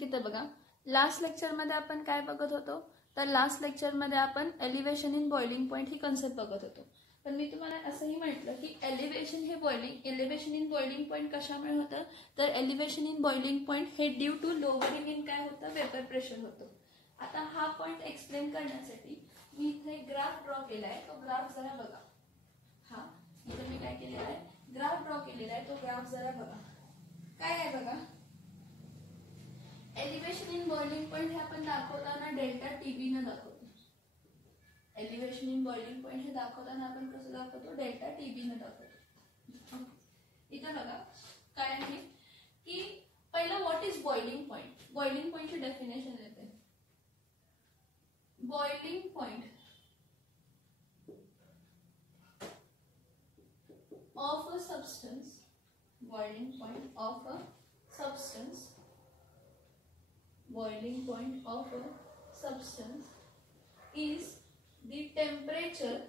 तिथे बघा लास्ट लेक्चरमध्ये आपण काय बघत होतो, तर लास्ट लेक्चरमध्ये आपण elevation in boiling point he concept बघत होतो. पण मी तुम्हाला असंही म्हटलं की एलिव्हेशन इन बॉइलिंग पॉइंट कशामुळे होतं, तर एलिव्हेशन इन बॉइलिंग पॉइंट हे ड्यू टू लोअरिंग इन काय होतं, वेपर प्रेशर होतं. आता हा पॉइंट एक्सप्लेन करण्यासाठी मी इथे ग्राफ ड्रॉ केला आहे. तो ग्राफ जरा बघा. हा इथे मी काय केलेला आहे, ग्राफ ड्रॉ केलेला आहे. तो ग्राफ जरा बघा. काय आहे बघा, एलिव्हेशन इन बॉइलिंग पॉइंट हे आपण दाखवताना डेल्टा टीबी न दाखवतो. एलिव्हेशन इन बॉइलिंग पॉइंट हे दाखवताना आपण कसं दाखवतो, डेल्टा टीबी न दाखवतो. इथं बघा काय आहे की पहिलं what is boiling point. Boiling पॉइंटची डेफिनेशन देते. Boiling point of a substance, boiling point of a substance, boiling point of a substance is the temperature,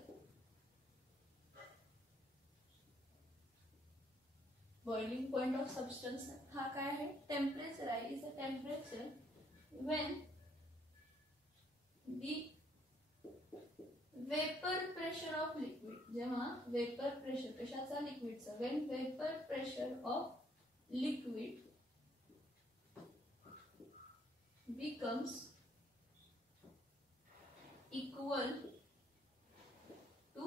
boiling point of substance हा काय आहे, टेम्परेचर आहे. Is a temperature when the vapor pressure of liquid, जेव्हा vapour pressure कशाचा, लिक्विडचा, when vapor pressure of liquid becomes equal to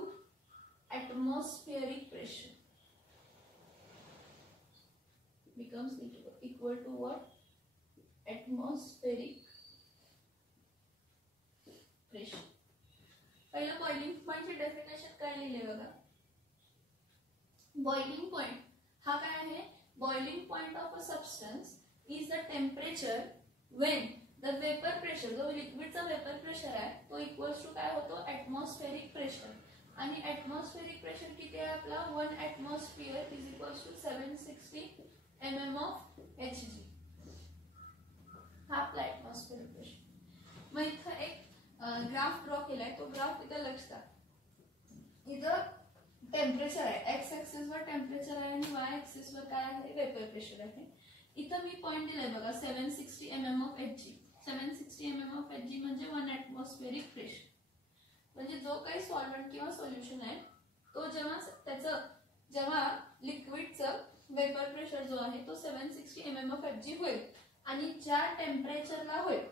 atmospheric pressure, becomes equal to what, atmospheric pressure. पहिलं boiling पॉइंटची definition काय लिहिले बघा. बॉइलिंग पॉइंट हा काय आहे, boiling point of a substance is the temperature when the vapour pressure, जो लिक्विडचा vapour pressure आहे तो इक्वल्स टू काय होतो, ॲटमॉस्फेरिक प्रेशर. आणि ॲटमॉस्फेरिक प्रेशर किती आहे आपला, 1 atmosphere is equals to 760 mm of Hg. हा आपला ॲटमॉस्फेरिक प्रेशर. मग इथं एक ग्राफ ड्रॉ केलाय. तो ग्राफ इथं लक्षात, इथं टेम्परेचर आहे, एक्स ऍक्सिस वर टेम्परेचर आहे आणि वाय ऍक्सिस वर काय आहे, वेपर प्रेशर आहे. इथं मी पॉइंट दिलाय बघा 760 mm of Hg. 760 mm of Hg म्हणजे 1 ॲटमॉस्फेरिक प्रेशर. म्हणजे जो काही सॉल्व्हेंट किंवा सोल्युशन आहे तो जेव्हा लिक्विडचं वेपर प्रेशर जो आहे तो 760 mm ऑफ Hg होईल आणि ज्या टेम्परेचरला होईल,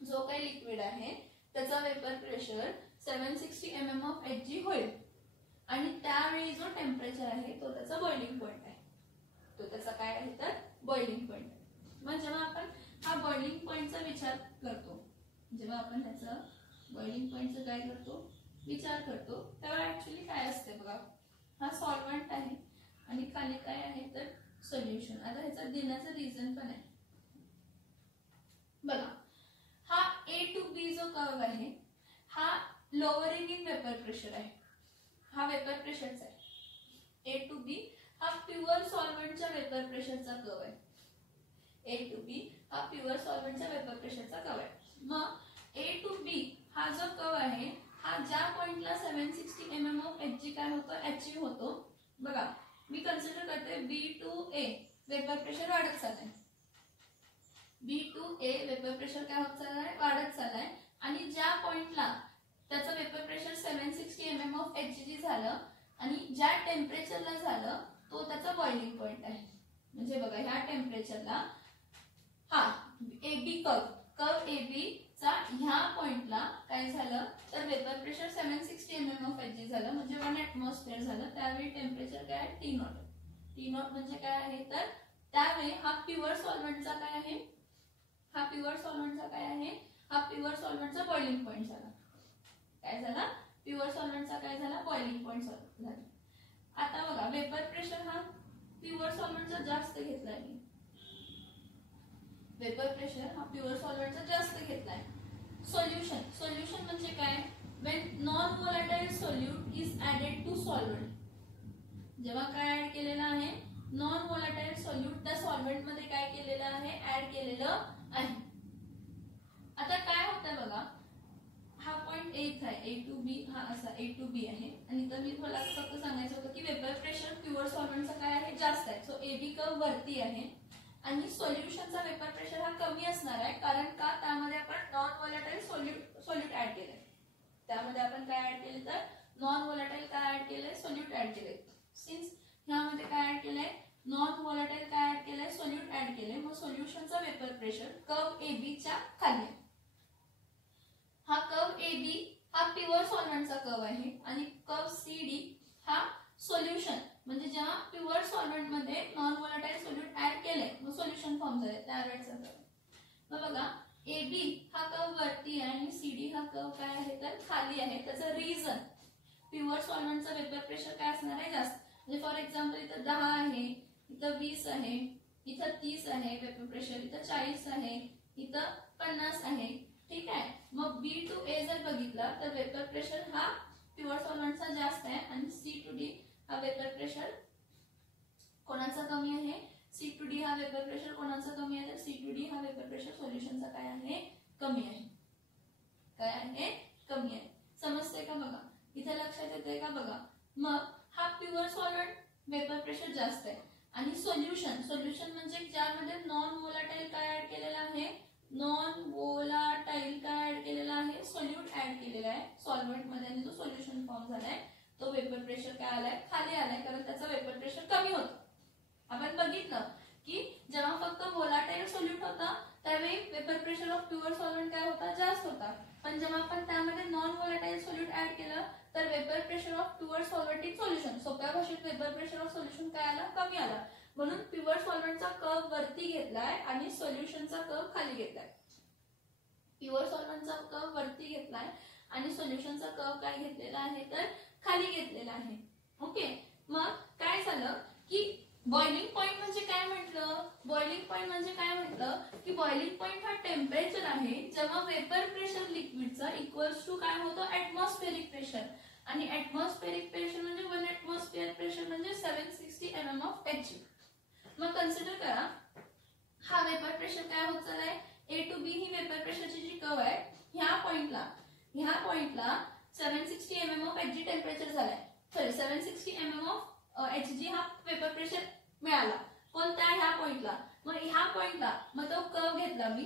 जो काही लिक्विड आहे त्याचा vapour pressure 760 mm of Hg होईल आणि त्यावेळी जो टेम्परेचर आहे तो त्याचा बॉइलिंग पॉइंट आहे. तो त्याचा काय आहे, तर बॉइलिंग पॉइंट. मग जेव्हा आपण हा बॉइलिंग पॉइंटचा विचार करतो, जेव्हा आपण ह्याचा बॉइलिंग पॉइंटचा काय करतो, विचार करतो, तेव्हा ऍक्च्युली काय असते बघा, हा सॉल्व्हेंट आहे आणि खाली काय आहे, तर सोल्युशन. आता ह्याचा देण्याचं रिझन पण आहे बघा. हा A to B जो कर्व आहे हा लोअरिंग इन वेपर प्रेशर आहे. हा वेपर प्रेशरचा आहे. A to B हा प्युअर सॉल्व्हेंटच्या वेपर प्रेशरचा कर्व आहे. A to B हा प्युअर सॉल्व्हेंटच्या वेपर प्रेशरचा कर्व आहे. मग A to B हा जो कर्व आहे हा ज्या पॉइंटला 760 mm ऑफ Hg काय होतो, अचीव होतो बघा. मी कन्सिडर करते B to A vapour pressure वाढत चाललंय. B to A vapour pressure काय होत चाललाय, वाढत चाललाय. आणि ज्या पॉइंटला त्याचं vapour pressure 760 mm of Hg झालं आणि ज्या टेम्परेचरला झालं तो त्याचा बॉइलिंग पॉइंट आहे. म्हणजे बघा ह्या टेम्परेचरला हा AB कर्व AB चा ह्या पॉइंटला काय झालं, तर vapour pressure 760 mm of Hg झालं म्हणजे 1 ॲटमॉस्फिअर झालं. त्यावेळी टेम्परेचर काय आहे, T0 म्हणजे काय आहे, तर त्यावेळी हा प्युअर सॉल्व्हेंटचा काय आहे, हा प्युअर सॉल्व्हेंटचा बॉइलिंग पॉइंट झाला. काय झाला, प्युअर सॉल्व्हेंटचा काय झाला, बॉइलिंग पॉइंट झाला. आता बघा वेपर प्रेशर हा प्युअर सॉल्व्हेंटचा जास्त घेतलाय मी. वेपर प्रेशर हा प्युअर सॉल्व्हेंटचा जास्त घेतलाय. सोल्युशन म्हणजे काय, when non volatile solute is added to solvent. जेव्हा काय ऍड केलेलं आहे, नॉन व्होलाटाइल सोल्यूट त्या सॉल्व्हेंट मध्ये काय केलेलं आहे, ऍड केलेलं आहे. आता काय होतंय बघा, हा पॉइंट A आहे, A to B हा असा A to B आहे. आणि तर मी मला फक्त सांगायचं होतं की वेपर प्रेशर प्युअर सॉल्व्हेंटचा काय आहे, जास्त आहे. सो AB कर्व वरती आहे आणि सोल्युशनचा वेपर प्रेशर हा कमी असणार आहे, कारण का त्यामध्ये आपण नॉन व्होलाटाईल सोल्यूट ऍड केलंय. त्यामध्ये आपण काय ऍड केले तर नॉन व्होलाटाईल काय ऍड केलंय, सोल्यूट ऍड केलंय. सिन्स ह्यामध्ये काय ऍड केलंय, नॉन व्होलाटाईल काय ऍड केलंय, सोल्यूट ऍड केलंय. मग सोल्युशनचा वेपर प्रेशर कर्व AB च्या खाली. हा कर्व AB हा प्युअर सॉल्व्हंटचा कर्व आहे आणि कर्व CD हा सोल्युशन, म्हणजे जेव्हा प्युअर सॉल्व्हंट मध्ये नॉन व्होलाटाईल सोल्यूट ऍड केले मग सोल्युशन फॉर्म झाले त्यावेळेचा कर्व. मग बघा AB हा कर्व वरती आहे आणि CD हा कर्व काय आहे तर खाली आहे. त्याचं रिझन प्युअर सॉल्व्हंटचा वेपर प्रेशर काय असणार आहे जास्त. म्हणजे फॉर एक्झाम्पल इथं 10 आहे, इथं 20 आहे, इथं 30 आहे वेपर प्रेशर, इथं 40 आहे, इथं 50 आहे. ठीक आहे. मग B to A जर बघितला तर वेपर प्रेशर हा प्युअर सॉल्व्हंटचा जास्त आहे आणि C to D हा वेपर प्रेशर कोणाचा कमी आहे, C to D हा वेपर प्रेशर कोणाचा कमी आहे तर C to D हा वेपर प्रेशर सोल्युशनचा काय आहे कमी आहे. काय आहे कमी आहे. समजते का बघा, इथे लक्षात येते का बघा. मग हा प्युअर सॉल्व्हंट वेपर प्रेशर जास्त आहे आणि सोल्युशन म्हणजे ज्यामध्ये नॉन व्होलाटाईल काय ऍड केलेला आहे, नॉन व्होलाटाईल काय ऍड केलेला आहे, सोल्यूट ऍड केलेला आहे सॉल्व्हंट मध्ये आणि जो सोल्युशन फॉर्म झालाय तो वेपर प्रेशर काय आलाय खाली आलाय, कारण त्याचा वेपर प्रेशर कमी होतं. आपण बघितलं की जेव्हा फक्त व्होलाटाईल सोल्यूट होता त्यावेळी vapour pressure of pure solvent काय होता जास्त होता, पण जेव्हा आपण त्यामध्ये नॉन व्होलाटाईल सोल्यूट ऍड केलं तर vapour pressure of pure solvent in solution, सोप्या भाषेत वेपर प्रेशर ऑफ सोल्युशन काय आला कमी आला. म्हणून प्युअर सॉल्व्हंटचा कर्व वरती घेतलाय आणि सोल्युशनचा कर्व खाली घेतलाय. प्युअर सॉल्व्हंटचा कर्व वरती घेतलाय आणि सोल्युशनचा कर्व काय घेतलेला आहे तर खाली घेतलेला आहे. ओके. मग काय झालं की बॉइलिंग पॉइंट म्हणजे काय म्हटलं, बॉइलिंग पॉइंट म्हणजे काय म्हटलं की बॉइलिंग पॉइंट हा टेम्परेचर आहे जेव्हा वेपर प्रेशर लिक्विडचा इक्वल्स टू काय होतं ऍटमॉस्फेरिक प्रेशर, आणि ऍटमॉस्फेरिक प्रेशर म्हणजे 1 ऍटमॉस्फिअर प्रेशर म्हणजे 760 mm ऑफ Hg. मग कन्सिडर करा हा वेपर प्रेशर काय होत चाललाय, A to B ही वेपर प्रेशरची जी कर्व आहे ह्या पॉइंटला 760 mm ऑफ Hg टेम्परेचर झालाय. सॉरी 760 mm ऑफ Hg हा वेपर प्रेशर मिळाला कोणत्या ह्या पॉइंटला. मग ह्या पॉइंटला मग तो कर्व घेतला मी,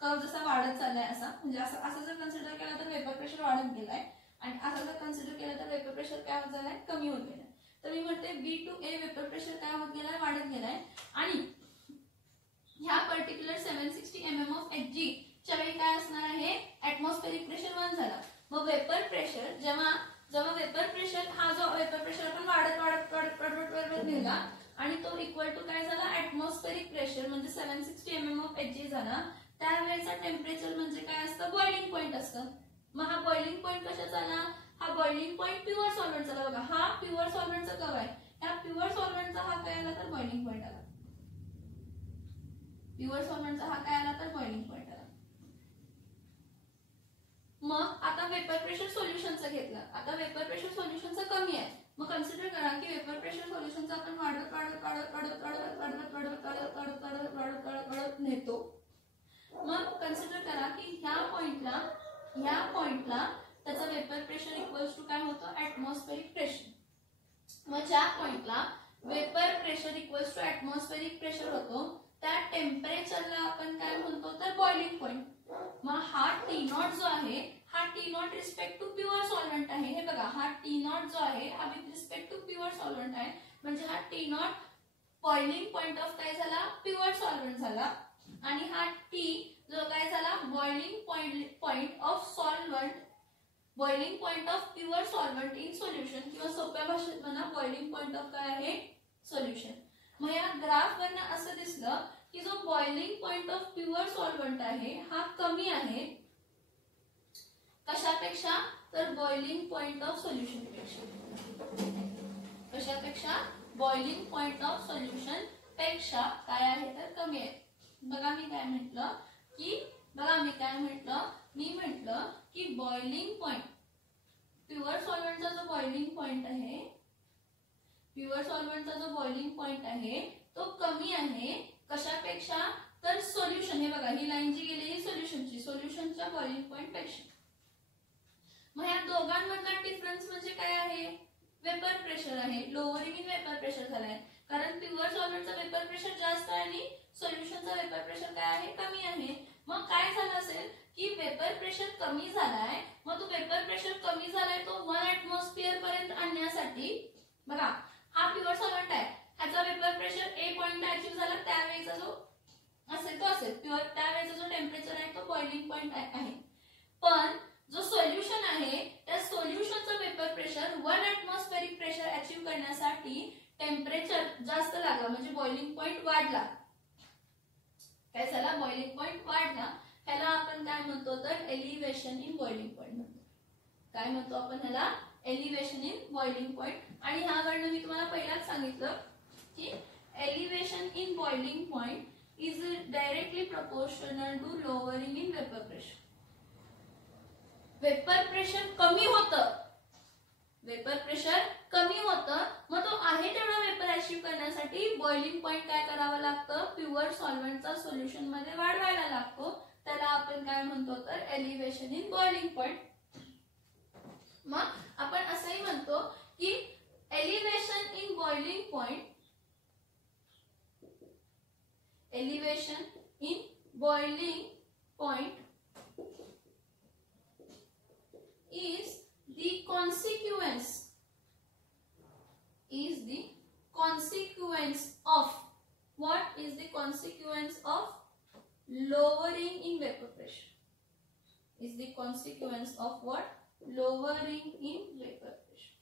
कर्व जसा वाढत चाललाय असा, म्हणजे असं जर कन्सिडर केला तर वेपर प्रेशर वाढत गेलाय आणि असं जर कन्सिडर केलं तर वेपर प्रेशर काय होत झालाय कमी होत गेलाय. तर मी म्हणते B to A vapour pressure काय होत गेलाय वाढत गेलाय आणि ह्या पर्टिक्युलर 760 mm ऑफ Hg च्या वेळी काय असणार आहे ऍटमॉस्फेरिक प्रेशर 1 झाला. मग वेपर प्रेशर जेव्हा वेपर प्रेशर हा जो वेपर प्रेशर आपण वाढत नेला आणि तो इक्वल टू काय झाला ऍटमॉस्फेरिक प्रेशर म्हणजे 760 mm ऑफ Hg झाला, त्यावेळेचा टेम्परेचर म्हणजे काय असतं बॉइलिंग पॉइंट असतं. मग हा बॉइलिंग पॉइंट कशाचा आला, हा बॉइलिंग पॉइंट प्युअर सॉल्व्हंटचा. बघा हा प्युअर सॉल्व्हंटचा कर्व आहे, ह्या प्युअर सॉल्व्हंटचा हा काय आला तर बॉइलिंग पॉइंट आला. प्युअर सॉल्व्हंटचा हा काय आला तर बॉइलिंग पॉइंट आला. मग आता वेपर प्रेशर सोल्युशनचा घेतला, आता वेपर प्रेशर सोल्युशनचा कमी आहे. मग कन्सिडर करा की वेपर प्रेशर सोल्युशनचा आपण वाढत नेतो. मग कन्सिडर करा की ह्या पॉइंटला त्याचा वेपर प्रेशर इक्वल्स टू काय होतं ऍटमॉस्फेरिक प्रेशर. मग ज्या पॉइंटला vapour pressure equals to atmospheric pressure होतो त्या टेम्परेचरला आपण काय म्हणतो तर बॉइलिंग पॉइंट. मग हा T0 जो आहे हा T0 respect to pure solvent आहे. हे बघा हा T0 जो आहे हा with respect to pure solvent आहे, म्हणजे हा T0 बॉइलिंग पॉइंट ऑफ काय झाला प्युअर सॉल्व्हंट झाला आणि हा T जो काय झाला boiling point of solvent, boiling point of pure solvent in solution, किंवा सोप्या भाषेत म्हणा बॉइलिंग पॉइंट ऑफ काय आहे सोल्युशन. मग या ग्राफ वरनं असं दिसलं की जो boiling point of pure solvent आहे हा कमी आहे कशापेक्षा तर बॉइलिंग पॉइंट ऑफ सोल्युशन पेक्षा. कशापेक्षा बॉइलिंग पॉइंट ऑफ सोल्युशन पेक्षा काय आहे तर कमी आहे. बघा मी काय म्हटलं की बॉइलिंग पॉइंट प्युअर सॉल्व्हंटचा जो बॉइलिंग पॉइंट आहे तो कमी आहे कशापेक्षा तर सोल्युशन. हे बघा ही लाईन जी गेली सोल्युशनच्या बॉइलिंग पॉइंट पेक्षा. मग या दोघांमधला डिफरन्स म्हणजे काय आहे वेपर प्रेशर आहे. लोअरिंग इन वेपर प्रेशर झालाय कारण प्युअर सॉल्व्हंटचा वेपर प्रेशर जास्त आहे आणि प्रेशर काय आहे, कमी आहे. मग काय झालं असेल की वेपर प्रेशर कमी झालाय. मग तो वेपर प्रेशर कमी झालाय तो 1 ऍटमॉस्फिअर पर्यंत आणण्यासाठी बघा हा प्युअर सॉल्व्हेंट आहे, ह्याचा वेपर प्रेशर ए पॉइंट अचीव्ह झाला त्यावेळेचा जो असेल तो असेल प्युअर, त्यावेळेचा जो टेम्परेचर आहे तो बॉइलिंग पॉइंट आहे. पण जो सोल्युशन आहे त्या सोल्युशनचा vapour pressure 1 atmospheric pressure achieve करण्यासाठी टेम्परेचर जास्त लागला म्हणजे बॉइलिंग पॉइंट वाढला. काय झाला, बॉइलिंग पॉइंट वाढला. ह्याला आपण काय म्हणतो तर एलिव्हेशन इन बॉइलिंग पॉइंट म्हणतो. काय म्हणतो आपण ह्याला, एलिव्हेशन इन बॉइलिंग पॉइंट. आणि ह्यावरनं मी तुम्हाला पहिलाच सांगितलं की elevation in boiling point is directly proportional to lowering in vapour pressure. Vapour pressure कमी होतं, वेपर प्रेशर कमी होतं, मग तो आहे तेवढा वेपर अचीव्ह करण्यासाठी बॉइलिंग पॉइंट काय करावं लागतं, प्युअर सॉल्व्हेंटचा सोल्युशन मध्ये वाढवायला लागतो. त्याला आपण काय म्हणतो तर एलिव्हेशन इन बॉइलिंग पॉइंट. मग आपण असंही म्हणतो की elevation in boiling point, elevation in boiling point is the consequence of what is the consequence of lowering in vapor pressure, is the consequence of what, lowering in vapor pressure.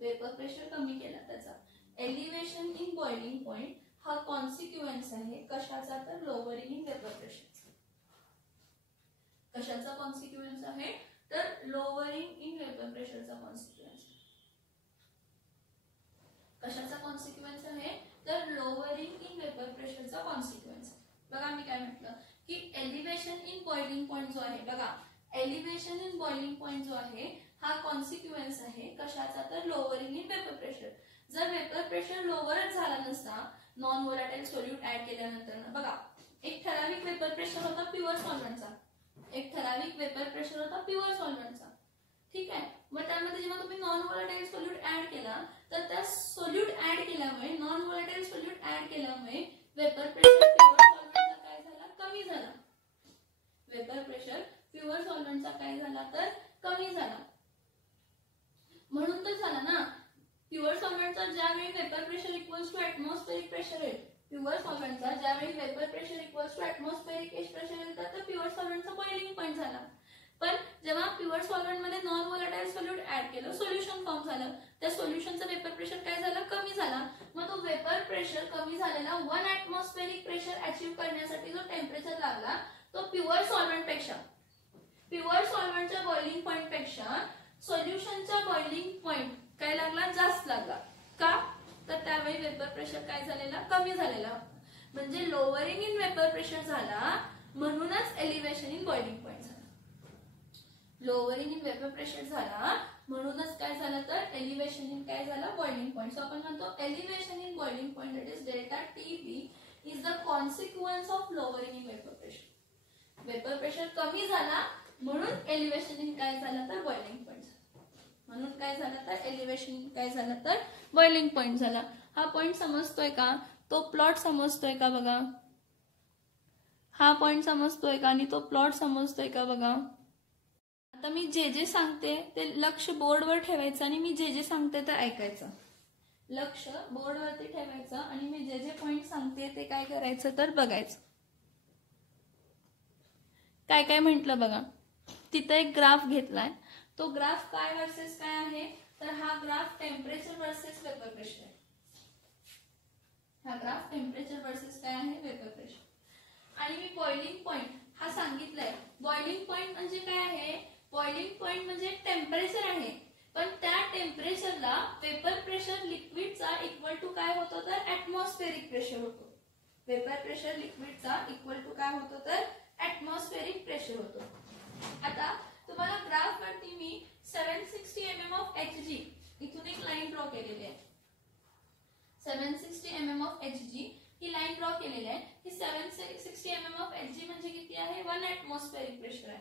Vapour pressure कमी केला त्याचा elevation in boiling point हा consequence आहे कशाचा तर lowering in vapour pressure. कशाचा consequence आहे तर लोअरिंग इन वेपर प्रेशरचा कॉन्सिक्वेन्स. कशाचा कॉन्सिक्वेन्स आहे तर लोअरिंग इन वेपर प्रेशरचा कॉन्सिक्वेन्स. बघा मी काय म्हटलं की एलिव्हेशन इन बॉइलिंग पॉइंट जो आहे बघा, एलिव्हेशन इन बॉइलिंग पॉइंट जो आहे हा कॉन्सिक्वेन्स आहे कशाचा तर लोअरिंग इन वेपर प्रेशर. जर वेपर प्रेशर लोअरच झाला नसता नॉन व्होलाटाइल सोल्यूट ऍड केल्यानंतर बघा एक ठराविक वेपर प्रेशर होता प्युअर सॉल्व्हेंटचा, एक ठराविक वेपर प्रेशर होता प्युअर सॉल्व्हेंटचा. ठीक आहे, मग त्यामध्ये जेव्हा तुम्ही नॉन व्होलाटाइल सोल्यूट ऍड केला तर त्या सोल्यूट ऍड केल्यामुळे नॉन व्होलाटाइल सोल्यूट ऍड केल्यामुळे वेपर प्रेशर प्युअर सॉल्व्हेंटचा काय झाला, कमी झाला. वेपर प्रेशर प्युअर सॉल्व्हेंटचा काय झाला तर कमी झाला. म्हणून तर झाला ना प्युअर सॉल्व्हेंटचा ज्यावेळी vapour pressure equals to atmospheric pressure आहे, प्युअर सॉल्व्हेंटचा ज्यावेळी vapour pressure equals to atmospheric pressure येतात तर प्युअर सॉल्व्हेंटचा बॉइलिंग पॉइंट झाला. पण जेव्हा प्युअर सॉल्व्हेंट मध्ये नॉन व्होलाटाइल सोल्यूट ऍड केलं सोल्युशन फॉर्म झालं, त्या सोल्युशनचं वेपर प्रेशर काय झालं, कमी झाला. मग तो वेपर प्रेशर कमी झालेला 1 ऍटमॉस्फेरिक प्रेशर अचीव्ह करण्यासाठी जो टेम्परेचर लागला तो प्युअर सॉल्व्हेंट पेक्षा, प्युअर सॉल्व्हेंटच्या बॉइलिंग पॉइंट पेक्षा सोल्युशनचा बॉइलिंग पॉइंट काय लागला, जास्त लागला. का तर त्यावेळी वेपर प्रेशर काय झालेला, कमी झालेला. म्हणजे लोअरिंग इन वेपर प्रेशर झाला म्हणूनच एलिव्हेशन इन बॉइलिंग पॉइंट झाला. लोअरिंग इन वेपर प्रेशर झाला म्हणूनच काय झालं तर एलिव्हेशन इन काय झाला, बॉइलिंग पॉइंट. सो आपण म्हणतो elevation in boiling point that is delta TP is the consequence of lowering in vapour pressure. Vapour pressure कमी झाला म्हणून एलिव्हेशन इन काय झालं तर बॉइलिंग पॉइंट झाला. म्हणून काय झालं तर एलिव्हेशन काय झालं तर बॉइलिंग पॉइंट झाला. हा पॉइंट समजतोय का, तो प्लॉट समजतोय का बघा, हा पॉइंट समजतोय का आणि तो प्लॉट समजतोय का बघा. आता मी जे जे सांगते ते लक्ष बोर्डवर ठेवायचं आणि मी जे जे सांगते ते ऐकायचं. लक्ष बोर्डवरती ठेवायचं आणि मी जे जे पॉइंट सांगते ते काय करायचं तर बघायचं. काय काय म्हटलं बघा, तिथे एक ग्राफ घेतलाय, तो ग्राफ काय वर्सेस काय आहे तर हा graph temperature versus vapour pressure आहे. हा ग्राफ टेम्परेचर वर्सेस काय आहे, वेपर प्रेशर. आणि मी बॉइलिंग पॉइंट हा सांगितलाय. बॉइलिंग पॉइंट म्हणजे काय आहे, बॉइलिंग पॉइंट म्हणजे टेम्परेचर आहे, पण त्या टेम्परेचरला वेपर प्रेशर लिक्विडचा इक्वल टू काय होतो तर ऍटमॉस्फेरिक प्रेशर होतो. वेपर प्रेशर लिक्विडचा इक्वल टू काय होतो तर ऍटमॉस्फेरिक प्रेशर होतो. आता तुम्हाला ग्राफ वरती मी 760 mm ऑफ Hg इथून एक लाईन ड्रॉ केलेली आहे. 760 mm of Hg he line draw केलेली आहे. ही 760 mm ऑफ Hg म्हणजे किती आहे, 1 ऍटमॉस्फेरिक प्रेशर आहे.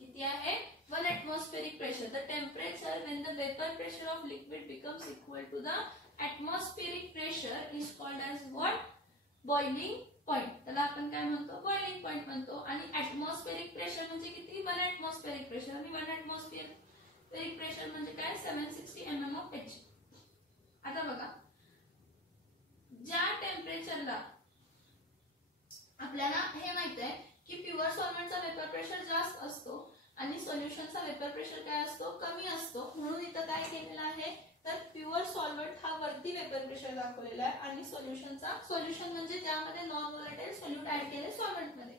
किती आहे, 1 atmospheric pressure. The temperature when the vapour pressure of liquid becomes equal to the atmospheric pressure is called as what, boiling point, त्याला आपण काय म्हणतो, बॉइलिंग पॉइंट म्हणतो. आणि ऍटमॉस्फेरिक प्रेशर म्हणजे किती, 1 ऍटमॉस्फेरिक प्रेशर. आणि 1 ऍटमॉस्फेरिक प्रेशर म्हणजे काय, 760 mm of Hg. आता बघा, ज्या टेम्परेचरला आपल्याला हे माहित आहे की प्युअर सॉल्व्हेंटचा वेपर प्रेशर जास्त असतो आणि सोल्युशनचा वेपर प्रेशर काय असतो, कमी असतो. म्हणून इथं काय केलेलं आहे, तर प्युअर सॉल्व्हेंट हा वरती वेपर प्रेशर दाखवलेला आहे आणि सोल्युशन म्हणजे ज्यामध्ये नॉन व्होलेटाईल सोल्यूट ऍड केले सॉल्व्हेंट मध्ये.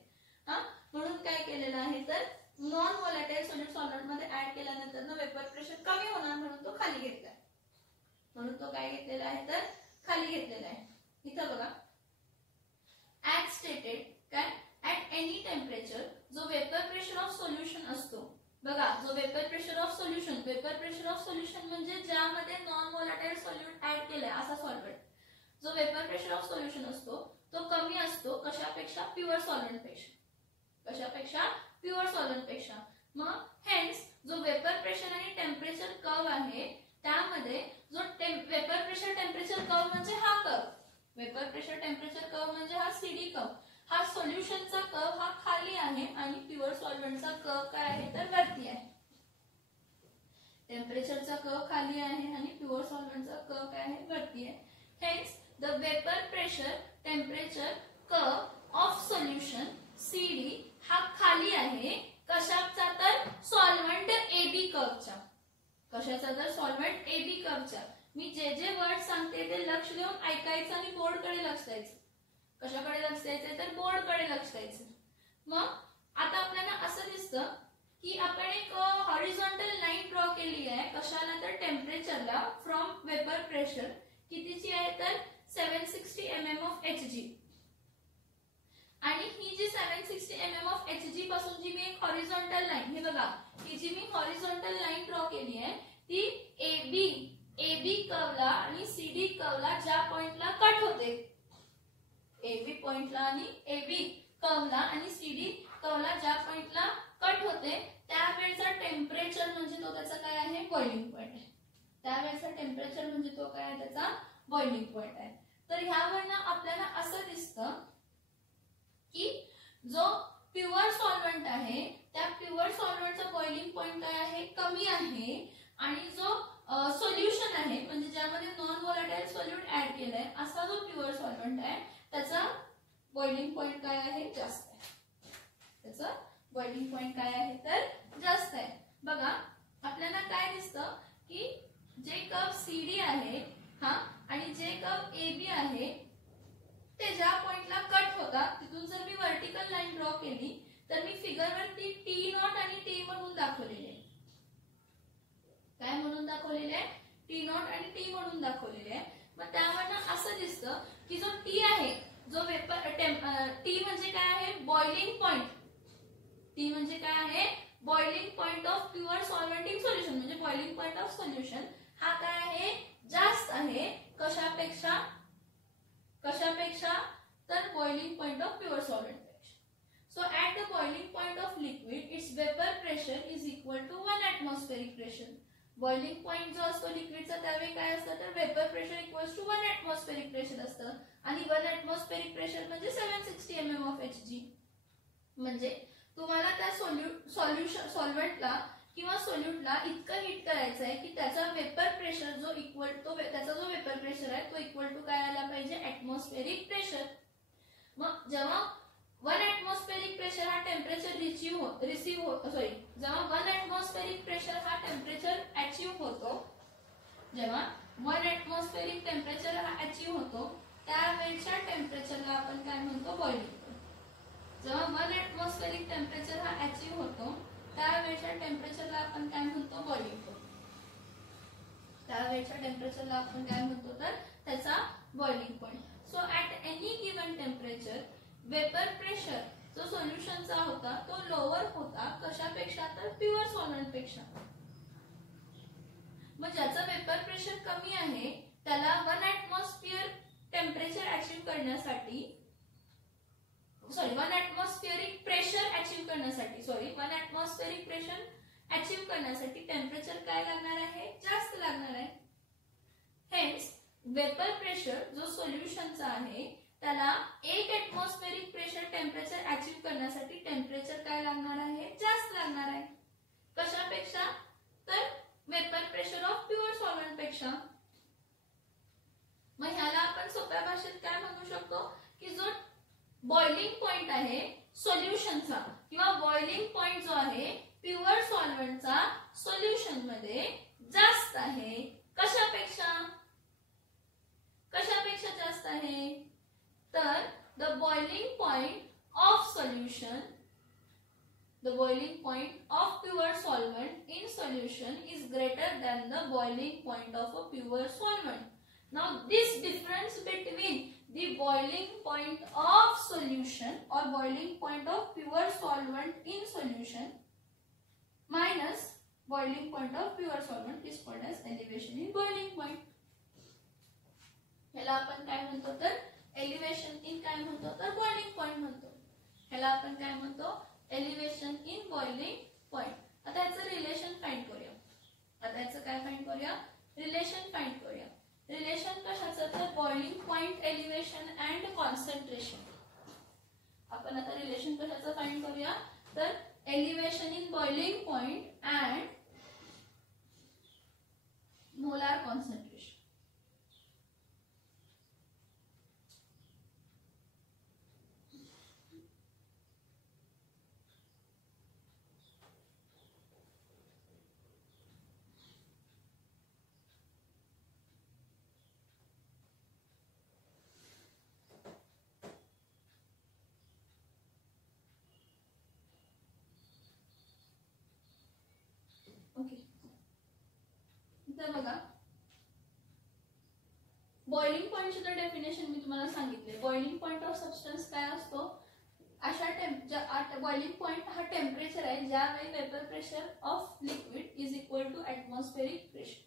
म्हणून काय केलेलं आहे, तर नॉन व्होलेटाईल सोल्यूट सॉल्व्हेंट मध्ये ऍड केल्यानंतर वेपर प्रेशर कमी होणार म्हणून तो खाली घेतलाय. म्हणून तो काय घेतलेला आहे, तर खाली घेतलेला आहे. इथं बघा, ऍज स्टेटेड काय, ऍट एनी टेम्परेचर जो वेपर प्रेशर ऑफ सोल्युशन असतो. बघा, जो वेपर प्रेशर ऑफ सोल्युशन म्हणजे ज्यामध्ये नॉन व्होलेटाईल सोल्यूट ऍड केलाय असा सॉल्व्हेंट. जो वेपर प्रेशर ऑफ सोल्युशन असतो तो कमी असतो कशापेक्षा, प्युअर सॉल्व्हेंट पेक्षा. कशापेक्षा, प्युअर सॉल्व्हेंट पेक्षा. मग हेन्स जो वेपर प्रेशर आणि टेम्परेचर कर्व आहे त्यामध्ये जो वेपर प्रेशर टेम्परेचर कर्व म्हणजे हा curve, vapour pressure temperature curve म्हणजे हा सीडी कर्व. हा सोल्युशनचा कर्व हा खाली आहे आणि प्युअर सॉल्व्हेंटचा कर्व काय आहे, तर वरती आहे. टेम्परेचरचा कर्व खाली आहे आणि प्युअर सॉल्व्हेंटचा कर्व काय आहे, वरती आहे. Hence the vapour pressure temperature curve of solution CD हा खाली आहे. कशाचा, तर सॉल्व्हेंट एबी कर्वच्या. कशाचा, तर सॉल्व्हेंट एबी कर्वच्या. मी जे जे वर्ड सांगते ते लक्ष देऊन ऐकायचं आणि बोर्डकडे लक्ष द्यायचं. कशाकडे लक्ष द्यायचं, तर बोर्डकडे लक्ष द्यायचं. मग आता आपल्याला असं दिसतं की आपण एक हॉरिझॉन्टल लाईन ड्रॉ केली आहे. कशाला, तर टेम्परेचरला फ्रॉम वेपर प्रेशर कितीची आहे, तर 760 mm of Hg. आणि ही जी 760 mm of Hg पासून जी मी एक हॉरिझॉन्टल लाईन, हे बघा, ही जी मी हॉरिझॉन्टल लाईन ड्रॉ केली आहे ती एबी कर्वला आणि सीडी कर्वला ज्या पॉइंटला कट होते, एबी पॉइंटला आणि एबी कर्वला आणि सीडी कर्वला ज्या पॉइंटला कट होते त्यावेळेचा टेम्परेचर म्हणजे तो त्याचा काय आहे, बॉइलिंग पॉइंट आहे. त्यावेळेचा टेम्परेचर म्हणजे तो काय आहे, त्याचा बॉइलिंग पॉइंट आहे. तर ह्यावरनं आपल्याला असं दिसतं की जो प्युअर सॉल्व्हेंट आहे त्या प्युअर सॉल्व्हेंटचा बॉइलिंग पॉइंट काय आहे, कमी आहे. आणि जो सोल्युशन आहे म्हणजे ज्यामध्ये नॉन व्होलेटाईल सोल्यूट ऍड केलाय असा जो प्युअर सॉल्व्हेंट आहे त्याचा बॉइलिंग पॉइंट काय आहे, जास्त आहे. त्याचा बॉइलिंग पॉइंट काय आहे, तर जास्त आहे. बघा, आपल्याला काय दिसतं की जे कर्व सीडी आहे आणि जे कर्व एबी आहे ते ज्या पॉइंटला कट होता तिथून जर मी व्हर्टिकल लाईन ड्रॉ केली तर मी फिगरवरती टी नॉट आणि टी म्हणून दाखवलेले आहे. काय म्हणून दाखवलेले आहे, टी नॉट आणि टी म्हणून दाखवलेले आहे. मग त्यावरनं असं दिसतं की जो टी आहे, जो वेपर टी म्हणजे काय आहे, बॉइलिंग पॉइंट. टी म्हणजे काय आहे, boiling point of pure solvent in solution म्हणजे बॉइलिंग पॉइंट ऑफ सोल्युशन हा काय आहे, जास्त आहे. कशापेक्षा, तर boiling point of pure solvent पेक्षा. So at the boiling point of liquid its vapour pressure is equal to 1 atmospheric pressure. Boiling point जो असतो लिक्विडचा त्यावेळी काय असतं, तर vapour pressure equals to 1 atmospheric pressure असतं. आणि 1 ऍटमॉस्फेरिक प्रेशर म्हणजे 760 mm of Hg. म्हणजे तुम्हाला त्या सॉल्व्हेंटला किंवा सोल्यूटला इतकं हीट करायचं आहे की त्याचा वेपर प्रेशर जो इक्वल तो त्याचा जो वेपर प्रेशर आहे तो इक्वल टू काय आला पाहिजे, ऍटमॉस्फेरिक प्रेशर. मग जेव्हा 1 ऍटमॉस्फेरिक प्रेशर हा टेम्परेचर जेव्हा 1 ऍटमॉस्फेरिक प्रेशर हा टेम्परेचर अचीव्ह होतो, जेव्हा 1 ऍटमॉस्फेरिक टेम्परेचर हा अचीव्ह होतो त्यावेळेच्या टेम्परेचरला आपण काय म्हणतो, बॉइलिंग पॉइंट. जेव्हा 1 ऍटमॉस्फेरिक टेम्परेचर हा अचीव्ह होतो त्यावेळेच्या टेम्परेचरला आपण काय म्हणतो, बॉइलिंग पॉइंट. त्यावेळेच्या टेम्परेचरला आपण काय म्हणतो, तर त्याचा boiling point. So at any given temperature vapour pressure जो सोल्युशनचा होता तो लोअर होता. कशापेक्षा, तर प्युअर सॉल्व्हेंट पेक्षा. मग ज्याचा वेपर प्रेशर कमी आहे त्याला 1 ऍटमॉस्फिअर टेम्परेचर अचीव्ह करण्यासाठी 1 ऍटमॉस्फिअरिक प्रेशर अचीव्ह करण्यासाठी टेम्परेचर काय लागणार आहे, जास्त लागणार आहे. हेन्स वेपर प्रेशर जो सोल्युशनचा आहे त्याला 1 एटमॉस्फेरिक प्रेशर टेम्परेचर अचीव करण्यासाठी टेम्परेचर काय लागणार आहे, जास्त लागणार आहे. कशापेक्षा, तर vapour pressure of pure solvent पेक्षा. मग ह्याला आपण सोप्या भाषेत काय म्हणू शकतो की जो बॉइलिंग पॉइंट आहे सोल्युशनचा किंवा बॉइलिंग पॉइंट जो आहे प्युअर सॉल्व्हेंटचा सोल्युशन मध्ये जास्त आहे. कशापेक्षा, कशापेक्षा जास्त आहे, तर the boiling point of solution, the boiling point of pure solvent in solution is greater than the boiling point of a pure solvent. Now this difference between the boiling point of solution or boiling point of pure solvent in solution minus boiling point of pure solvent is called as elevation in boiling point. ह्याला आपण काय म्हणतो तर elevation in काय म्हणतो तर boiling point म्हणतो. ह्याला आपण काय म्हणतो एलिव्हेशन इन बॉइलिंग पॉइंट. आता याचं रिलेशन फाइंड करूया. आता याचं काय फाइंड करूया, रिलेशन फाइंड करूया. रिलेशन कशाचं तर boiling point elevation and concentration. आपण आता रिलेशन कशाचं फाइंड करूया तर elevation in boiling point and molar concentration. Okay, तर बघा बॉइलिंग पॉइंटची तर डेफिनेशन मी तुम्हाला सांगितले. बॉइलिंग पॉइंट ऑफ सबस्टन्स काय असतो, अशा बॉइलिंग पॉइंट हा टेम्परेचर आहे ज्यावेळी vapour pressure of liquid is equal to atmospheric pressure.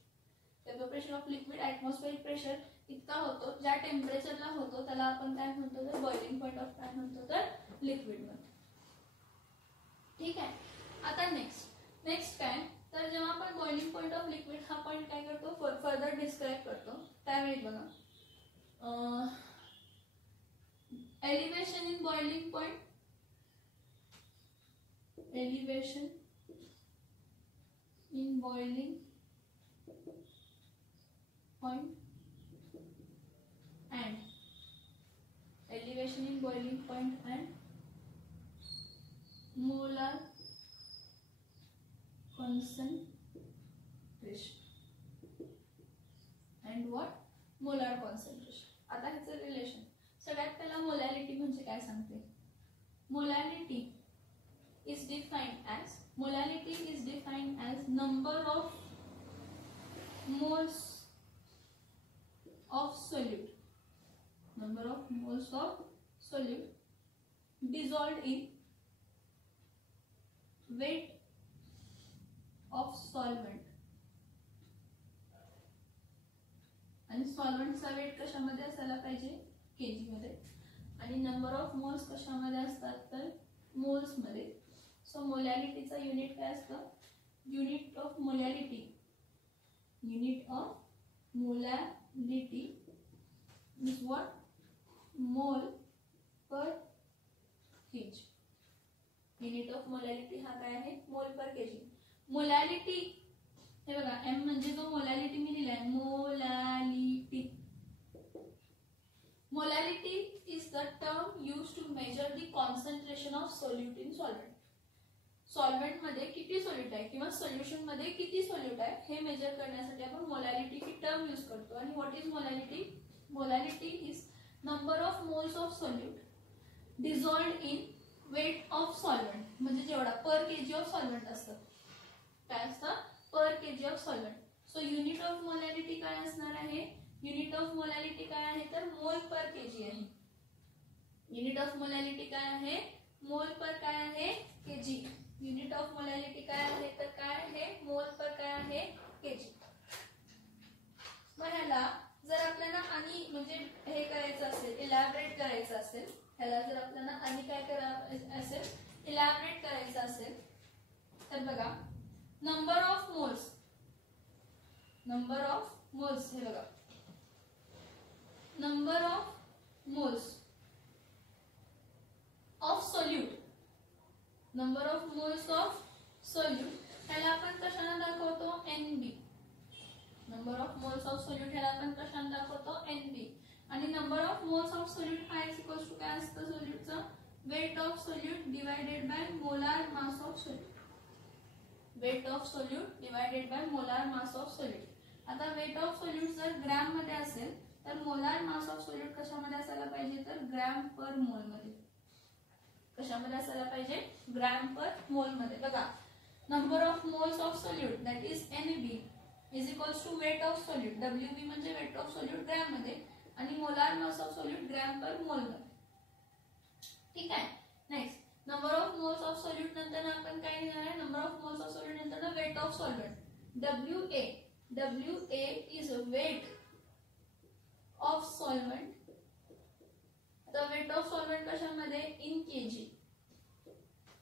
Vapour pressure of liquid atmospheric pressure इतका होतो, ज्या टेम्परेचरला होतो त्याला आपण काय म्हणतो तर बॉइलिंग पॉइंट ऑफ काय म्हणतो तर लिक्विड म्हणतो. ठीक आहे. आता नेक्स्ट काय तर जेव्हा आपण बॉइलिंग पॉइंट ऑफ लिक्विड हा पॉइंट काय करतो फर्दर डिस्क्राइब करतो त्यावेळी बघा elevation in boiling point, elevation in boiling point and elevation in boiling point and molar concentration and what molar concentration. आता ह्याचं रिलेशन सगळ्यात पहिला मोलॅलिटी म्हणजे काय सांगते. Molality is defined as number of moles of solute, number of moles of solute dissolved in weight of solvent. आणि सॉल्व्हेंटचा weight कशामध्ये असायला पाहिजे केजी मध्ये आणि नंबर ऑफ मोल्स कशामध्ये असतात तर मोल्स मध्ये. सो मोलॅलिटीचा युनिट काय असतं, unit of molality is what मोल पर केजी. युनिट ऑफ मोलॅलिटी हा काय आहे मोल पर केजी. मोलॅलिटी हे बघा एम म्हणजे जो मोलॅलिटी मी दिलाय molality. Molality is the term used to measure the concentration of solute in solvent. Solvent मध्ये किती सोल्यूट आहे किंवा सोल्युशन मध्ये किती सोल्यूट आहे हे मेजर करण्यासाठी आपण मोलॅलिटी ही टर्म यूज करतो. आणि what is molality, molality is number of moles of solute dissolved in weight of solvent. म्हणजे जेवढा पर केजी ऑफ सॉल्व्हेंट असतं काय असतं per KG of solvent. So unit of molality काय असणार आहे, युनिट ऑफ मोलॅलिटी काय आहे तर मोल पर केजी आहे. युनिट ऑफ मोलॅलिटी काय आहे मोल पर काय आहे केजी. युनिट ऑफ मोलॅलिटी काय आहे तर काय आहे मोल पर काय आहे केजी. मग ह्याला जर आपल्याला आणि म्हणजे हे करायचं असेल इलॅबरेट करायचं असेल, ह्याला जर आपल्याला आणि काय करायचं असेल इलॅबरेट करायचं असेल तर बघा नंबर ऑफ मोल्स हे बघा नंबर ऑफ मोल्स सोल्यूट, ह्याला आपण कशाने दाखवतो NB. Number of moles of solute ह्याला आपण कशाने दाखवतो NB. आणि number of moles of solute हा इज इक्वल्स टू काय असतं सोल्यूटचं, weight of solute divided by molar mass of solute. Weight of solute divided by molar mass of solute. आता वेट ऑफ सोल्यूट जर ग्रॅम मध्ये असेल तर मोलार मास ऑफ सोल्यूट कशामध्ये असायला पाहिजे, तर ग्रॅम पर मोल मध्ये. कशामध्ये असायला पाहिजे, ग्रॅम पर मोल मध्ये. बघा, number of moles of solute that is NB is equals to weight of solute. WB म्हणजे वेट ऑफ सोल्यूट ग्रॅम मध्ये आणि molar mass of solute gram per mole मध्ये. ठीक आहे. Next, number of moles of solute नंतर आपण काय लिहिणार आहे, number of moles of solute नंतर weight of solvent. WA is weight of solvent. The weight of solvent कशामध्ये, in kg.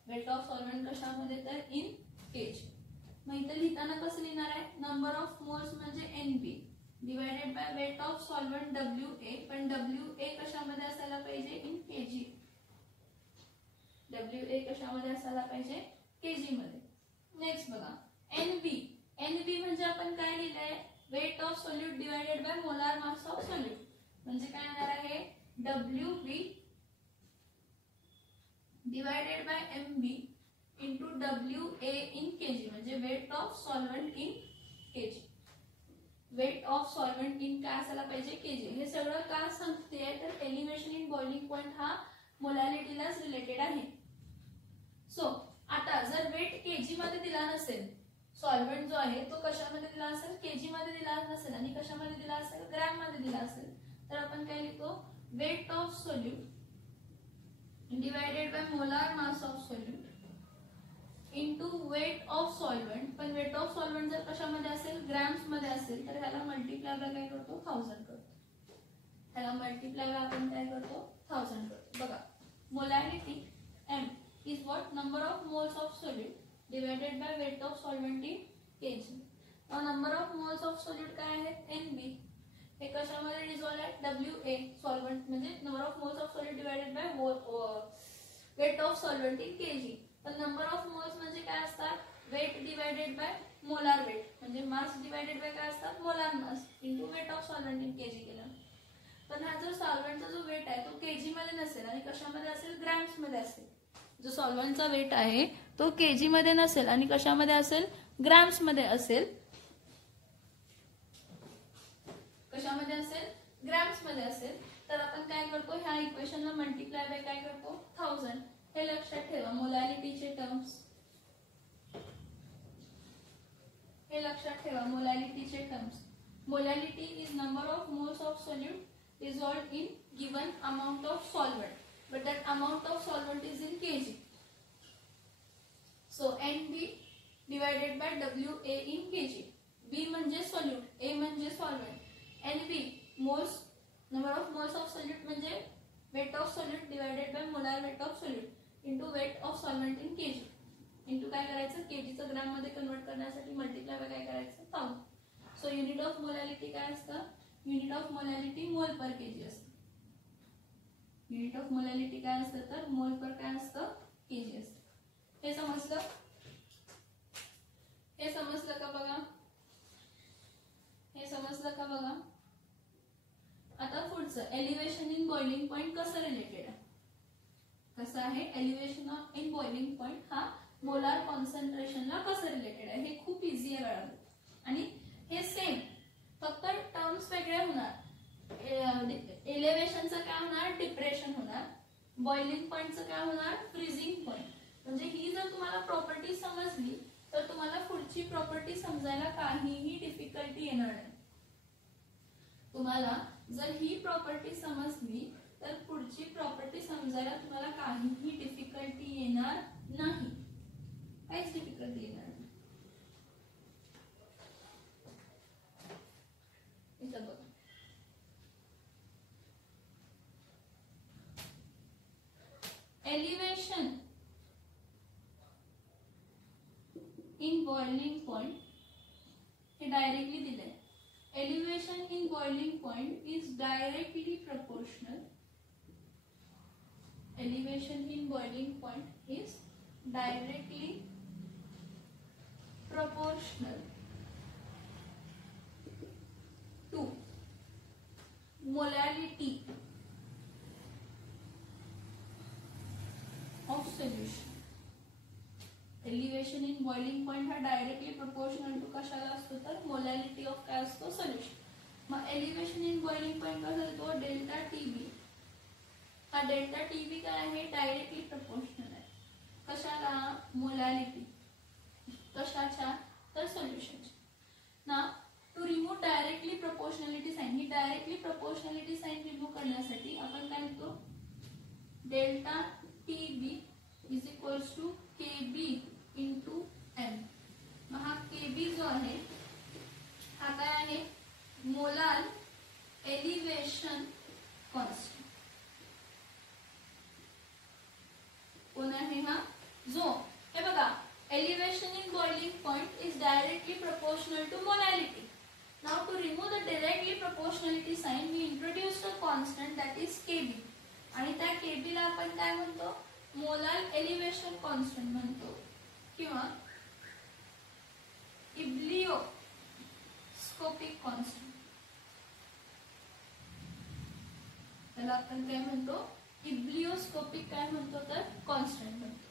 Weight of solvent कशामध्ये, तर इन केजी. मग इथे लिहिताना कसं लिहिणार आहे, नंबर ऑफ मोल्स म्हणजे NB divided by weight of solvent WA. पण WA कशामध्ये असायला पाहिजे, इन केजी. WA कशामध्ये असायला पाहिजे, केजी मध्ये. नेक्स्ट बघा, NB म्हणजे आपण काय लिहिलंय, weight of solute divided by molar mass of solute. म्हणजे काय होणार आहे, WB divided by MB into WA in kg. म्हणजे weight of solvent in kg. Weight of solvent in काय असायला पाहिजे, केजी. हे सगळं का सांगते, तर एलिव्हेशन इन बॉइलिंग पॉइंट हा मोलॅलिटीलाच रिलेटेड आहे. सो आता जर वेट केजी मध्ये दिला नसेल, सॉल्व्हेंट जो आहे तो कशामध्ये दिला असेल, केजी मध्ये दिला नसेल आणि कशामध्ये दिला असेल, ग्रॅम मध्ये दिला असेल, तर आपण काय लिहितो, weight of solute divided by molar mass of solute into weight of solvent. पण वेट ऑफ सॉल्व्हेंट जर कशामध्ये असेल, ग्रॅम्स मध्ये असेल, तर ह्याला मल्टिप्लाय बाय काय करतो, 1000 करतो. ह्याला मल्टिप्लाय बाय आपण काय करतो, 1000 करतो. बघा, molarity M is what, number of moles of solute divided by weight of solvent in kg. Now number of moles of solute काय आहे, NB. हे कशामध्ये डिसॉल्व्ह आहे, WA सॉल्व्हेंट. म्हणजे number of moles of solute divided by weight of solvent in kg. पण number of moles म्हणजे काय असतात, weight divided by molar weight. म्हणजे mass divided by काय असतात, molar mass into weight of solvent in kg केलं. पण हा जो सॉल्व्हेंटचा जो वेट आहे तो केजी मध्ये नसेल आणि कशामध्ये असेल, ग्रॅम्स मध्ये असेल. जो सॉल्व्हेंटचा वेट आहे तो केजी मध्ये नसेल आणि कशामध्ये असेल, ग्रॅम्स मध्ये असेल. कशामध्ये असेल, ग्रॅम्स मध्ये असेल. तर आपण काय करतो, ह्या इक्वेशनला मल्टिप्लाय बाय काय करतो, 1000. हे लक्षात ठेवा, मोलॅलिटीचे टर्म्स. हे लक्षात ठेवा, मोलॅलिटीचे terms. Molality is number of moles of solute dissolved in given amount of solvent, but that amount of solvent is in kg. So NB divided by WA in kg. B म्हणजे solute, A म्हणजे solvent. NB moles, number of moles of solute म्हणजे weight of solute divided by molar weight of solute into weight of solvent in kg. into काय करायचं, kg चं gram मध्ये convert करण्यासाठी multiply by काय करायचं, 1000. So unit of molality काय असतं, युनिट ऑफ मोलॅलिटी मोल पर केजी असतं. युनिट ऑफ मोलॅलिटी काय असतं, तर मोल पर काय असतं, केजी असतं. हे समजलं, हे समजलं का बघा, हे समजलं का बघा. आता पुढचं, एलिव्हेशन इन बॉइलिंग पॉइंट कसं रिलेटेड आहे, कसं आहे, एलिव्हेशन इन बॉइलिंग पॉइंट हा मोलार कॉन्सन्ट्रेशनला कसं रिलेटेड आहे. हे खूप इझी आहे मॅडम. आणि हे सेम, फक्त टर्म्स वेगळे होणार. एलिव्हेशनचं काय होणार, डिप्रेशन होणार. बॉइलिंग पॉइंटचं काय होणार, फ्रीजिंग पॉइंट. म्हणजे ही जर तुम्हाला प्रॉपर्टी समजली तर तुम्हाला पुढची प्रॉपर्टी समजायला काहीही डिफिकल्टी येणार नाही. तुम्हाला जर ही प्रॉपर्टी समजली तर पुढची प्रॉपर्टी समजायला तुम्हाला काहीही डिफिकल्टी येणार नाही, काहीच डिफिकल्टी येणार नाही. इथं बघा, एलिव्हेशन इन बॉइलिंग पॉइंट हे डायरेक्टली दिलंय. Elevation in boiling point is directly proportional. Elevation in boiling point is directly proportional to molality of solution. Elevation in boiling point हा डायरेक्टली प्रोपोर्शनल टू कशाला असतो तर मोलॅलिटी ऑफ काय असतो solution. मग elevation in boiling point कसा असतो delta TB. हा डेल्टा टीबी काय आहे डायरेक्टली प्रोपोर्शनल आहे कशाला मोलॅलिटी कशाच्या तर सोल्युशनच्या. ना to remove directly proportionality sign ही डायरेक्टली प्रोपोर्शनॅलिटी साइन रिमूव्ह करण्यासाठी आपण काय म्हणतो delta TB is equals to KB into M. हा केबी जो आहे हा काय आहे मोलार एलिव्हेशन कॉन्स्टंट. कोण आहे हा जो हे बघा elevation in boiling point is directly proportional to molality. Now to remove the directly proportionality sign we introduce a constant that is KB. आणि त्या केबी ला आपण काय म्हणतो मोलार एलिव्हेशन कॉन्स्टंट म्हणतो किंवा इब्लिओस्कोपिक कॉन्स्टंट. त्याला आपण काय म्हणतो इब्लिओस्कोपिक काय म्हणतो तर कॉन्स्टंट म्हणतो.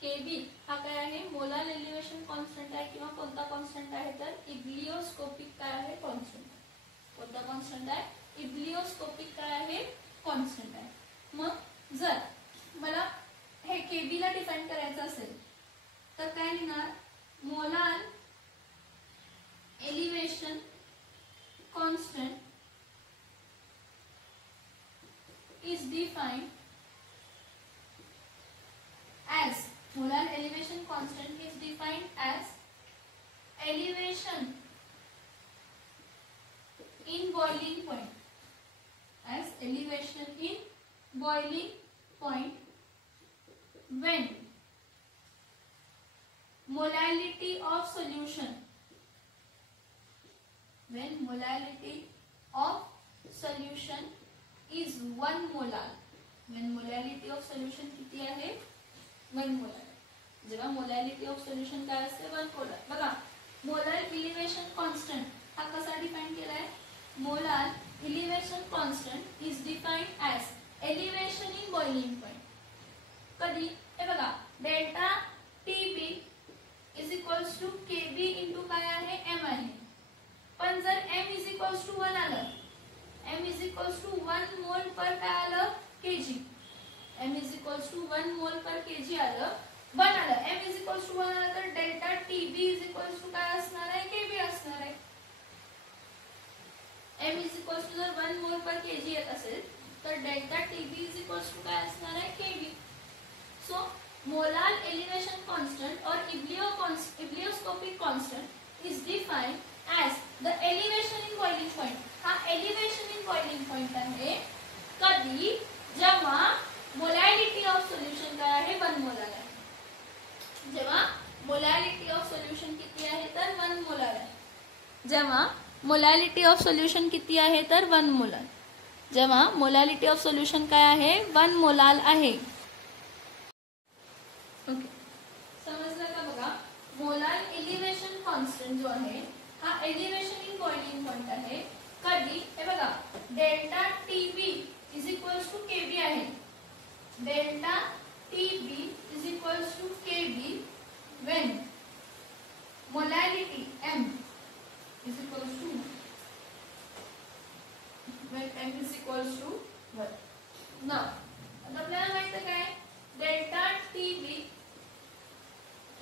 केबी हा काय आहे मोलार एलिव्हेशन कॉन्स्टंट आहे किंवा कोणता कॉन्स्टंट आहे तर इब्लिओस्कोपिक काय आहे कॉन्स्टंट. कोणता कॉन्स्टंट आहे इब्लिओस्कोपिक काय आहे कॉन्स्टंट आहे. मग जर मला हे केबी ला डिफाइन करायचं असेल तर काय लिहिणार molar elevation constant is defined as molar elevation constant is defined as elevation in boiling point, as elevation in boiling point when molality of solution is 1 molar. when molality of solution किती आहे 1 molar. जेव्हा molality of solution काय असते 1 molar. बघा molar elevation constant हा कसा define केलाय molar elevation constant is defined as elevation in boiling point. कधी हे बघा delta TB is equals to KB into काय आहे एम आहे. पण जर एम इज इक्वल्स टू 1 आलं एम इज इक्वल्स टू 1 मोल पर काय आलं KG. m is equals to 1 mole per kg आलं 1 आलं m is equals to 1 आलं तर delta TB is equals to काय असणार आहे kb असणार आहे. m is equals to जर 1 mole per kg येत असेल तर delta TB is equals to काय असणार आहे kb. So molar elevation constant और ebullioscopic constant is defined as the elevation in boiling point. हा elevation in boiling point आहे कधी जेव्हा मोलॅलिटी ऑफ सोल्युशन काय आहे 1 मोलार आहे. जेव्हा मोलॅलिटी ऑफ सोल्युशन किती आहे तर 1 मोलार आहे. जेव्हा मोलॅलिटी ऑफ सोल्युशन किती आहे तर 1 मोलार. जेव्हा मोलॅलिटी ऑफ सोल्युशन काय आहे 1 मोलार आहे. ओके समजलं का. बघा मोलार एलिव्हेशन कॉन्स्टंट जो आहे हा एलिव्हेशन इन बॉइलिंग पॉइंट आहे कधी हे बघा delta TB is equals to KB आहे. Delta TB is equals to KB when molality M is equals to 1. Now आपल्याला माहित आहे काय delta TB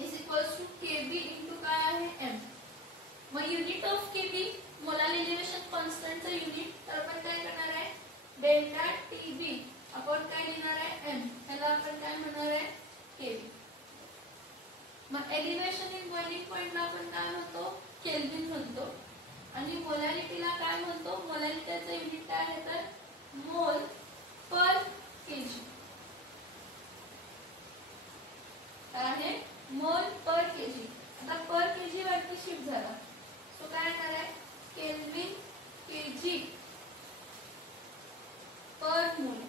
is equals to KB into काय आहे M. मग unit of KB molar elevation constant चा unit तर आपण काय करणार आहे डेल्टा TB आपण काय लिहिणार आहे m. ह्याला आपण काय म्हणणार आहे केबी. मग एलिव्हेशन इन बॉइलिंग पॉइंटला आपण काय म्हणतो केल्विन म्हणतो आणि मोलॅलिटीला काय म्हणतो मोलॅलिटीचं युनिट काय आहे तर मोल पर केजी. काय आहे मोल पर केजी. आता पर केजी वरती शिफ्ट झाला सो काय येणार आहे केल्विन केजी पर मोल.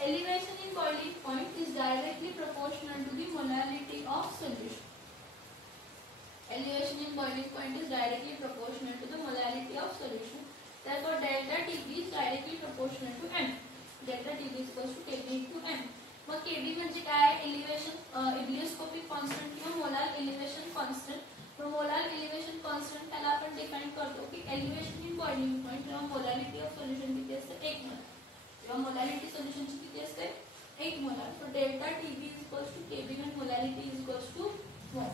elevation in boiling point is directly proportional to the molality of solution. Elevation in boiling point is directly proportional to the molality of solution. Therefore, delta Tb is directly proportional to m. Delta Tb is equals to Kb into m. मग Kb म्हणजे काय? Elevation इब्लियोस्कोपिक constant किंवा molar elevation constant. तर molar elevation constant त्याला आपण define करतो की elevation in boiling point किंवा मोलारिटी ऑफ सोल्यूशन किती असते? 1 मोलार. किंवा मोलारिटी सोल्यूशनची किती असते? 1 molar. So delta Tb is equals to Kb आणि मोलारिटी इज इक्वल्स टू 1.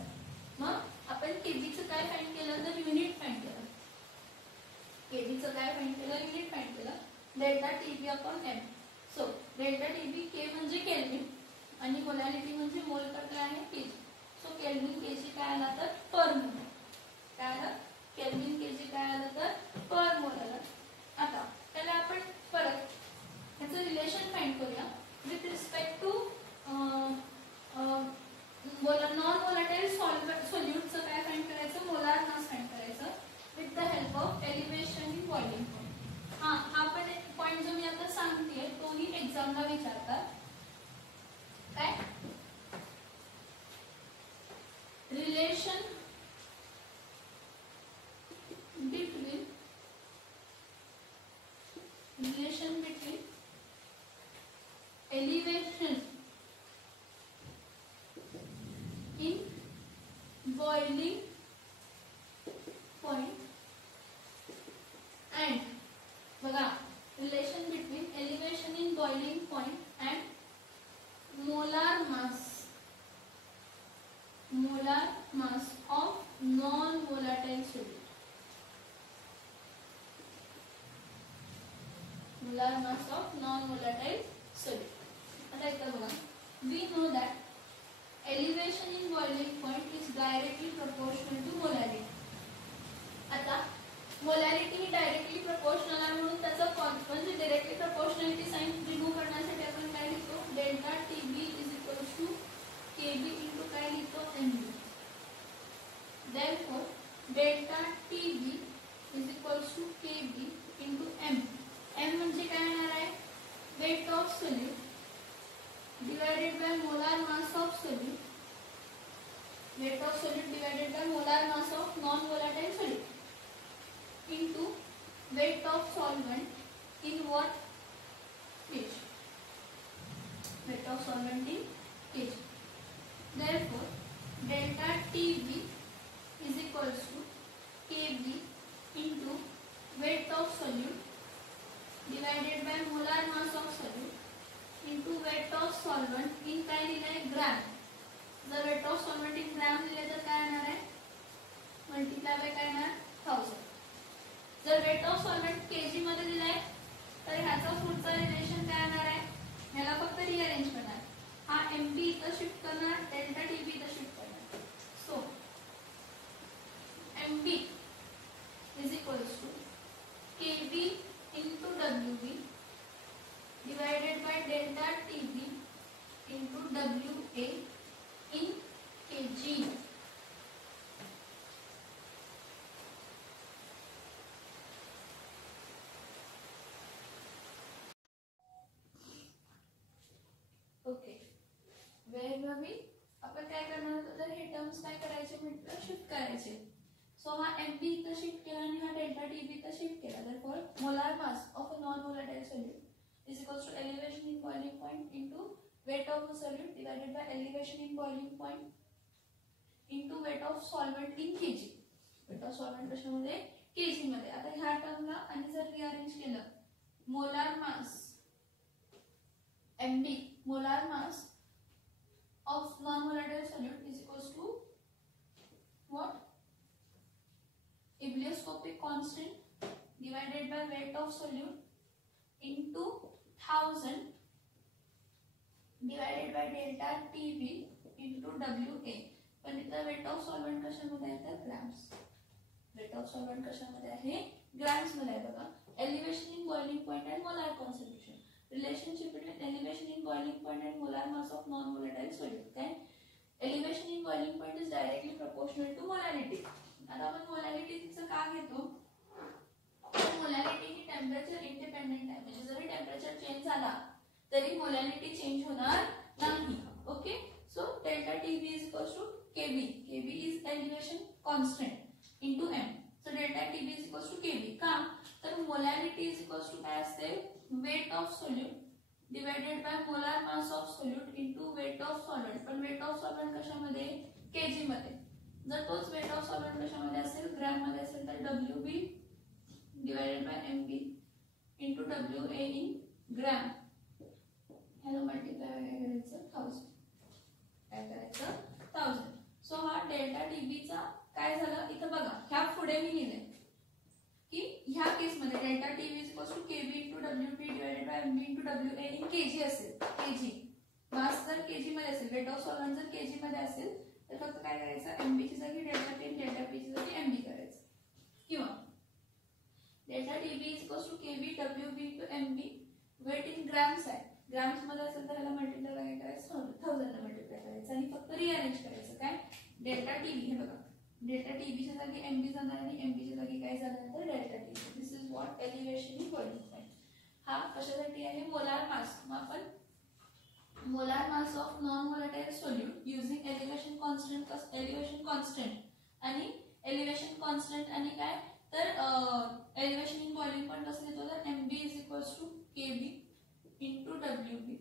मग आपण Kbचं काय फाइंड केलं? तर युनिट फाइंड केलं. Kbचं काय फाइंड केलं? युनिट फाइंड केलं. Delta Tb upon m. So delta Tb K म्हणजे केल्विन आणि मोलारिटी म्हणजे मोल पर काय आहे? Kg. सो केल्विन Kg काय आला तर पर मोल. काय आलं? केल्विन Kg काय आलं तर पर मोल आलं. आता त्याला आपण परत ह्याचं रिलेशन फाइंड करूया with respect to non volatile सोल्यूटचं काय फाइंड करायचं? मोलार मास फाइंड करायचं with the help of elevation in boiling point. हा पण एक पॉइंट जो मी आता सांगतेय तोही एक्झामला विचारतात. काय? Relation between elevation in boiling point and बघा relation between elevation in boiling point and molar mass of non-volatile solute. Molar mass of non-volatile solute. आता इथं बघा, we know that elevation in boiling point is directly proportional to molarity. आता molarity ही directly proportional आहे म्हणून त्याचा म्हणजे directly proportionality sign remove करण्यासाठी आपण काय लिहितो? delta Tb is equals to Kb into काय लिहितो? Mb. Therefore delta Tb is equals to Kb into M. M म्हणजे काय येणार आहे? weight of solute divided by molar mass of solute. Weight of solute divided by molar mass of non-volatile solute into weight of solvent in what? Kg. Weight of solvent in kg. Therefore delta Tb is equals to Kb into weight of solute divided by molar mass of solute into weight of solvent in काय लिहिलंय? Gram. जर weight of solvent in gram लिहिले तर काय येणार आहे? Multiply by काय येणार? 1000. जर weight of solvent kg मध्ये दिलाय तर ह्याचा पुढचा रिलेशन काय येणार आहे? ह्याला फक्त रिअरेंज करणार. हा mb इथं शिफ्ट करणार, डेल्टा Tb इथं शिफ्ट करणार. So mb is equals to Kb into Wb divided by delta Tb into Wa in kg. Okay, वेळोवेळी आपण काय करणार होतो तर हे टर्म्स काय करायचे म्हटलं? शिफ्ट करायचे. सो हा mb इथं शिफ्ट केला आणि हा डेल्टा Tb इथं शिफ्ट केला. Therefore molar mass of a non-volatile solute is equals to elevation in boiling point into weight of the solute divided by elevation in boiling point into weight of solvent in kg. weight of solvent कशामध्ये? kg मध्ये. आता ह्या टर्मला आणि जर rearrange केलं, molar mass mb molar mass of non-volatile solute is equals to what? Iblioscopic constant divided by weight of solute into 1000 divided by delta Tb into Wa. पण इथं weight of solvent कशामध्ये आहे? तर ग्रॅम्स. weight of solvent कशामध्ये आहे? Grams मध्ये आहे. बघा, elevation in boiling point and molar concentration. Relationship between elevation in boiling point and molar mass of non-volatile solute. काय? Elevation in boiling point is directly proportional to molarity. आता आपण मोलॅरिटीचं का घेतो? मोलॅरिटी ही टेम्परेचर इंडिपेंडेंट आहे. म्हणजे जरी temperature change झाला तरी मोलॅरिटी चेंज होणार नाही. Okay, so delta TB is equals to KB. KB is elevation constant into M. So delta TB is equals to KB. का तर मोलॅरिटी इज इक्वल्स टू काय असते, weight of solute divided by molar mass of solute into weight of solvent. पण weight of solvent कशामध्ये, KG मध्ये. जर तोच weight of solvent कशामध्ये असेल, ग्रॅम मध्ये असेल तर WB divided by MB into WA in gram. ह्याला मल्टिप्लाय करायचं 1000. काय करायचं 1000. सो हा डेल्टा टीबीचा काय झालं इथं बघा, ह्या पुढे मी लिहिले की ह्या केस मध्ये delta TB is equals to KB into WB divided by MB into WA in KG असेल. केजी मास जर केजी मध्ये असेल, वेट ऑफ सॉल्व्हेंट जर केजी मध्ये असेल तर फक्त काय करायचं, MB ची जागी डेल्टा टी, डेल्टा पी ची जागी MB करायचं. किंवा delta TB is equals to KB WB into MB. Weight in grams आहे, ग्रॅम्स मध्ये असेल तर ह्याला मल्टिप्लाय काय करायचं 1000 ने मल्टिप्लाय करायचं आणि फक्त रिअरेंज करायचं. काय डेल्टा टीबी, हे बघा डेल्टा टीबी च्या जागी MB जाणार आणि MB च्या जागी काय जाणार तर delta TB. This is what elevation in boiling point. हा कशासाठी आहे, मोलार मास. मग आपण molar mass of non volatile solute using elevation constant, elevation constant आणि एलिव्हेशन कॉन्स्टंट आणि काय तर एलिव्हेशन इन बॉइलिंग पॉइंट कसं देतो तर MB is equals to KB into WB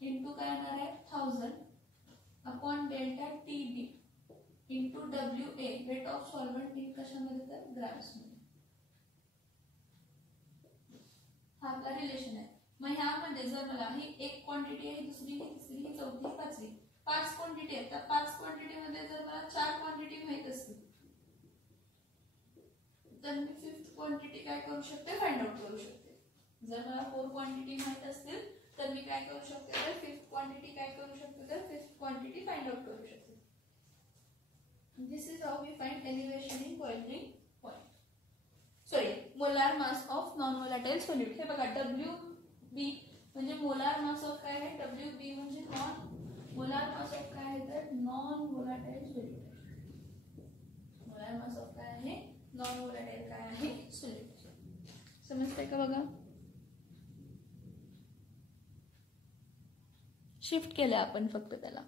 into काय येणार आहे 1000 upon delta TB into WA weight of solvent in कशामध्ये तर ग्रॅम्स मध्ये. हा आपला रिलेशन आहे. मग ह्यामध्ये जर मला ही एक क्वांटिटी आहे, दुसरी ही, तिसरी ही, चौथी, पाचवी, 5 क्वांटिटी आहेत. तर 5 क्वांटिटी मध्ये जर मला 4 क्वांटिटी माहित असतील तर मी 5th क्वांटिटी काय करू शकते, फाइंड आउट करू शकते. जर मला 4 क्वांटिटी माहित असतील तर मी काय करू शकते तर 5th क्वांटिटी काय करू शकते तर 5th क्वांटिटी फाइंड आउट करू शकते. This is how we find elevation in boiling point. Sorry, molar mass of non volatile solute. हे बघा WB म्हणजे मोलार मास ऑफ काय आहे, WB म्हणजे नॉन मोलार मास ऑफ काय आहे तर non volatile solute. Molar mass of काय आहे, नॉन व्होलाटाइल काय आहे सोल्यूट. समजतंय का बघा. शिफ्ट केलं आपण फक्त त्याला.